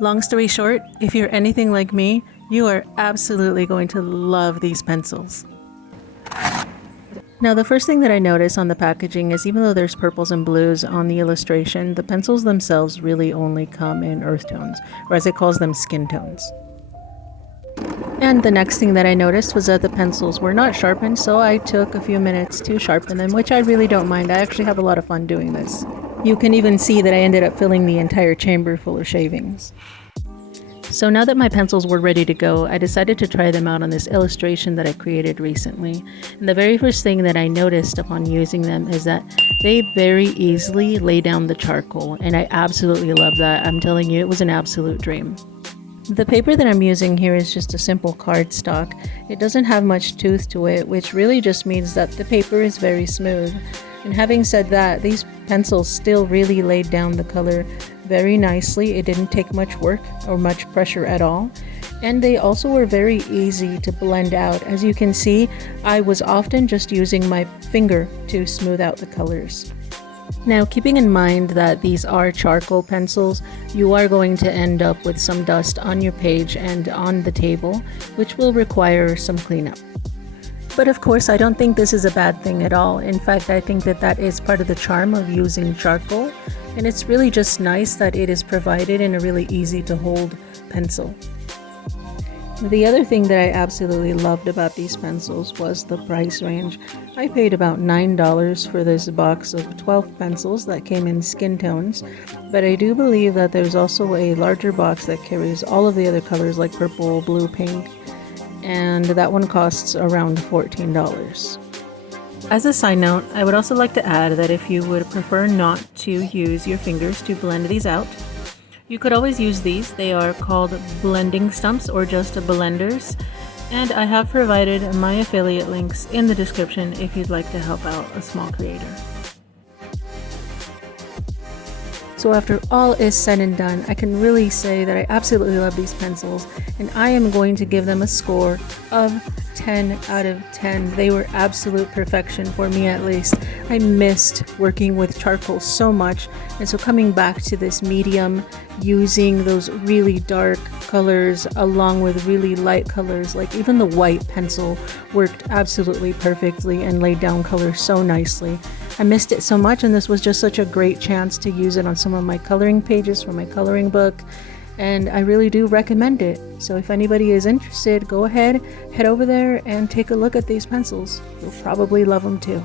Long story short, if you're anything like me, you are absolutely going to love these pencils. Now, the first thing that I notice on the packaging is even though there's purples and blues on the illustration, the pencils themselves really only come in earth tones, or as it calls them, skin tones. And the next thing that I noticed was that the pencils were not sharpened, so I took a few minutes to sharpen them, which I really don't mind. I actually have a lot of fun doing this. You can even see that I ended up filling the entire chamber full of shavings. So now that my pencils were ready to go, I decided to try them out on this illustration that I created recently. And the very first thing that I noticed upon using them is that they very easily lay down the charcoal, and I absolutely love that. I'm telling you, it was an absolute dream. The paper that I'm using here is just a simple cardstock. It doesn't have much tooth to it, which really just means that the paper is very smooth. And having said that, these pencils still really laid down the color very nicely. It didn't take much work or much pressure at all. And they also were very easy to blend out. As you can see, I was often just using my finger to smooth out the colors. Now, keeping in mind that these are charcoal pencils, you are going to end up with some dust on your page and on the table, which will require some cleanup. But of course, I don't think this is a bad thing at all. In fact, I think that that is part of the charm of using charcoal, and it's really just nice that it is provided in a really easy to hold pencil. The other thing that I absolutely loved about these pencils was the price range. I paid about $9 for this box of 12 pencils that came in skin tones, but I do believe that there's also a larger box that carries all of the other colors like purple, blue, pink, and that one costs around $14. As a side note, I would also like to add that if you would prefer not to use your fingers to blend these out, you could always use these. They are called blending stumps or just blenders, and I have provided my affiliate links in the description if you'd like to help out a small creator. So after all is said and done, I can really say that I absolutely love these pencils, and I am going to give them a score of 10 out of 10. They were absolute perfection for me, at least. I missed working with charcoal so much, and so coming back to this medium, using those really dark colors along with really light colors, like even the white pencil worked absolutely perfectly and laid down color so nicely. I missed it so much, and this was just such a great chance to use it on some of my coloring pages for my coloring book, and I really do recommend it. So if anybody is interested, go ahead, head over there and take a look at these pencils. You'll probably love them too.